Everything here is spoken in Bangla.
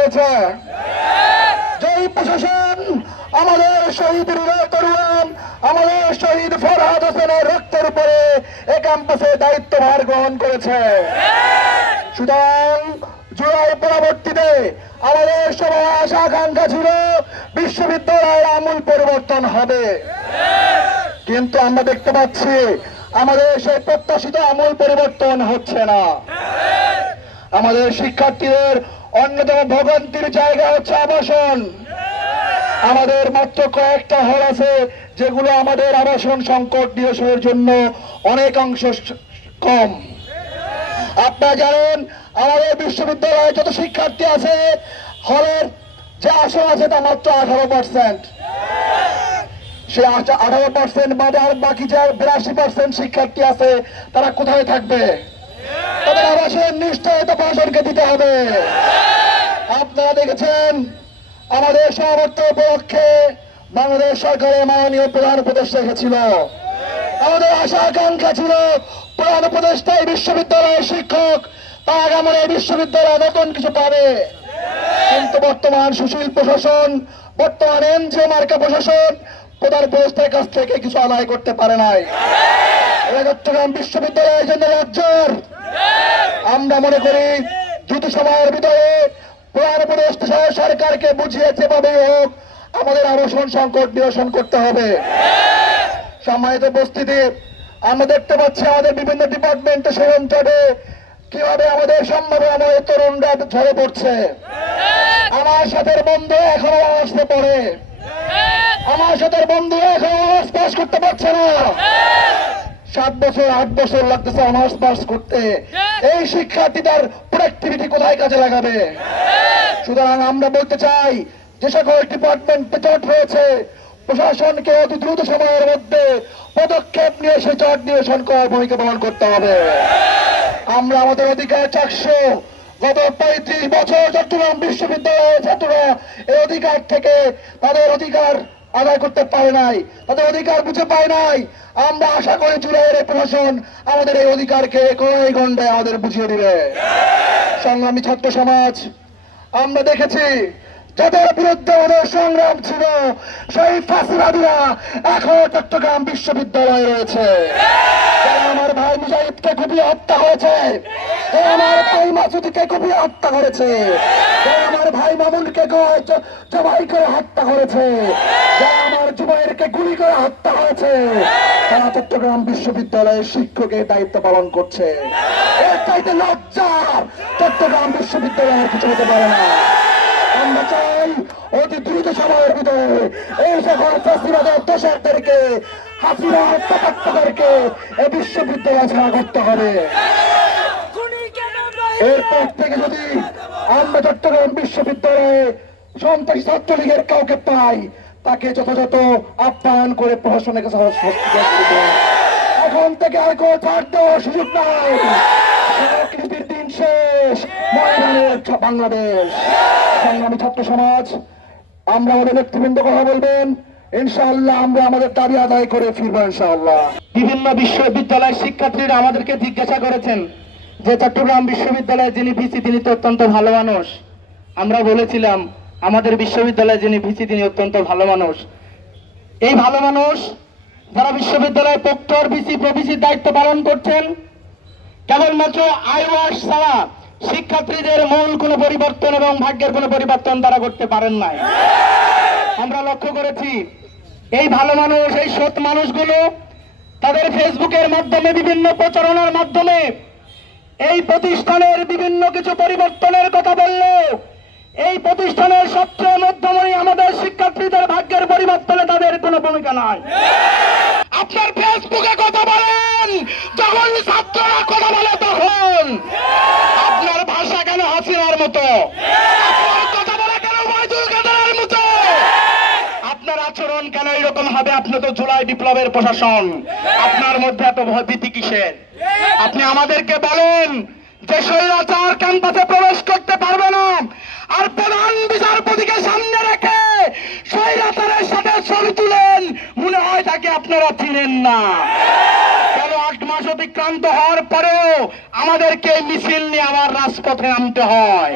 হয়েছে। যেই প্রশাসন আমাদের শহীদ তরুণ আমাদের শহীদ ফরহাদ হোসেনের রক্তের উপরে এই ক্যাম্পাসে দায়িত্বভার গ্রহণ করেছে, সুতরাং জুলাই পরবর্তীতে আমাদের সবার আশা আকাঙ্ক্ষা ছিল বিশ্ববিদ্যালয়ের আমূল পরিবর্তন হবে, কিন্তু আমরা দেখতে পাচ্ছি আমাদের সেই প্রত্যাশিত আমূল পরিবর্তন হচ্ছে না। আমাদের শিক্ষার্থীদের অন্যতম ভোগান্তির জায়গা হচ্ছে আবাসন। আমাদের মাত্র কয়েকটা হল আছে যেগুলো আমাদের আবাসন সংকট নিরসনের জন্য অনেকাংশ কম। আপনারা জানেন আমাদের বিশ্ববিদ্যালয়ে যত শিক্ষার্থী আছে হলের যে আসন আছে তা মাত্র 18%। সে 18% বাদে আর বাকি যে 82% শিক্ষার্থী আছে তারা কোথায় থাকবে? তাদের আবাসন নিশ্চয়তা প্রশাসনকে দিতে হবে। আপনারা দেখেছেন আমাদের সমাবর্তন উপলক্ষে বাংলাদেশ সরকারের মাননীয় প্রধান উপদেষ্টা এসেছিল। আমাদের আশা আকাঙ্ক্ষা ছিল প্রধান উপদেষ্টা এই বিশ্ববিদ্যালয়ের শিক্ষক তার আগামী এই বিশ্ববিদ্যালয় নতুন কিছু পাবে, কিন্তু বর্তমান সুশীল প্রশাসন, বর্তমান এনজিও মার্কা প্রশাসন প্রধান উপদেষ্টার কাছ থেকে কিছু আদায় করতে পারে নাই। চট্টগ্রাম বিশ্ববিদ্যালয়ের জন্য লজ্জার। আমরা মনে করি দ্রুত সময়ের ভিতরে প্রধান উপদেষ্টা সরকারকে বুঝিয়ে যেভাবে হোক আমাদের আবাসন সংকট নিরসন করতে হবে। সম্মানিত উপস্থিতি, আমরা দেখতে পাচ্ছি আমাদের বিভিন্ন ডিপার্টমেন্টে সরঞ্জামে কিভাবে আমাদের সম্ভাব্য আমাদের তরুণরা ঝরে পড়ছে। আমার সাথে বন্ধু এখনো আসতে পড়ে, আমার সাথে বন্ধু এখনো পাস করতে পারছে না। 7 বছর 8 বছর লাগতেছে অনার্স পাস করতে। এই শিক্ষার্থী তার প্রোডাক্টিভিটি কোথায় কাজে লাগাবে? সুতরাং আমরা বলতে চাই যে সকল ডিপার্টমেন্টে জট রয়েছে প্রশাসনকে অতি দ্রুত সময়ের মধ্যে পদক্ষেপ নিয়ে সেই জট নিরসন করার ভূমিকা পালন করতে হবে। আমরা আমাদের অধিকার চাকসো গত 35 বছর চট্টগ্রাম বিশ্ববিদ্যালয়ের ছাত্ররা এই অধিকার থেকে তাদের অধিকার আদায় করতে পারে নাই, তাদের অধিকার বুঝে পায় নাই। আমরা আশা করি জুলাইয়ের প্রশাসন আমাদের এই অধিকারকে কড়াই গণ্ডায় আমাদের বুঝিয়ে দিবে। সংগ্রামী ছাত্র সমাজ, আমরা দেখেছি যাদের বিরুদ্ধে আমাদের সংগ্রাম ছিল সেই ফাঁসিবাদীরা এখন চট্টগ্রাম বিশ্ববিদ্যালয়ে রয়েছে। আমার ভাই মুজাহিদকে কুপিয়ে হত্যা হয়েছে, আমার ভাই মাসুদকে কুপিয়ে হত্যা করেছে, আমার ভাই মামুনকে জবাই করে হত্যা করেছে, আমার জুবাইরকে গুলি করে হত্যা হয়েছে, তারা চট্টগ্রাম বিশ্ববিদ্যালয়ের শিক্ষকের দায়িত্ব পালন করছে। এর চাইতে লজ্জা চট্টগ্রাম বিশ্ববিদ্যালয়ের কিছু হতে পারে না। আমরা চাই অতি দ্রুত সময়ের ভিতরে এই সকল ফাঁসিবাদের দোষরদেরকে, হাসিনা হত্যাকারীদেরকে এই বিশ্ববিদ্যালয় ছাড়া করতে হবে। এরপর থেকে যদি আমরা চট্টগ্রাম বিশ্ববিদ্যালয়ে সন্ত্রাসী ছাত্রলীগের কাউকে পাই তাকে যথাযথ আপ্যায়ন করে প্রশাসনের কাছে এখন থেকে আর কোনো ছাড় দেওয়ার সুযোগ নাই। চাকরির দিন শেষ, ময়দানের বাংলাদেশ। সংগ্রামী ছাত্র সমাজ, আমরা আমাদের নেতৃবৃন্দ কথা বলবেন, ইনশাআল্লাহ আমরা আমাদের দাবি আদায় করে ফিরবো ইনশাআল্লাহ। বিভিন্ন বিশ্ববিদ্যালয়ের শিক্ষার্থীরা আমাদেরকে জিজ্ঞাসা করেছেন যে চট্টগ্রাম বিশ্ববিদ্যালয়ের যিনি ভিসি তিনি তো অত্যন্ত ভালো মানুষ। আমরা বলেছিলাম আমাদের বিশ্ববিদ্যালয়ে যিনি ভিসি তিনি অত্যন্ত ভালো মানুষ। এই ভালো মানুষ যারা বিশ্ববিদ্যালয়ের প্রক্টর, ভিসি, প্রভিসির দায়িত্ব পালন করছেন, কেবলমাত্র আইওয়াস ছাড়া শিক্ষার্থীদের মূল কোনো পরিবর্তন এবং ভাগ্যের কোনো পরিবর্তন তারা করতে পারেন নাই। আমরা লক্ষ্য করেছি এই ভালো মানুষ, এই সৎ মানুষগুলো তাদের ফেসবুকের মাধ্যমে, বিভিন্ন প্রচারণার মাধ্যমে এই প্রতিষ্ঠানের বিভিন্ন কিছু পরিবর্তনের কথা বললো। এই প্রতিষ্ঠানের সবচেয়ে মধ্যমণি আমাদের শিক্ষার্থীদের ভাগ্যের পরিবর্তনে তাদের কোনো ভূমিকা নাই। আপনার ফেসবুকে কথা বলেন, যখন ছাত্ররা কথা বলে তখন আপনার ভাষা কেন হাসিনার মতো, আপনার কথা বলা কেন ওবায়দুল কাদেরের মতো, আপনার আচরণ কেন এরকম হবে? আপনি তো জুলাই বিপ্লবের প্রশাসন, আপনার মধ্যে এত ভয়ভীতি কিসের? আপনি আমাদেরকে বলেন যে স্বৈরাচার ক্যাম্পাসে প্রবেশ করতে পারবে না, আর প্রধান বিচারপতিকে সামনে রেখে স্বৈরাচারের সাথে ছবি তুলেন, মনে হয় তাকে আপনারা চিনেন না। কেন 8 মাস অতিক্রান্ত হওয়ার পরেও আমাদেরকে মিছিল নিয়ে আবার রাজপথে নামতে হয়?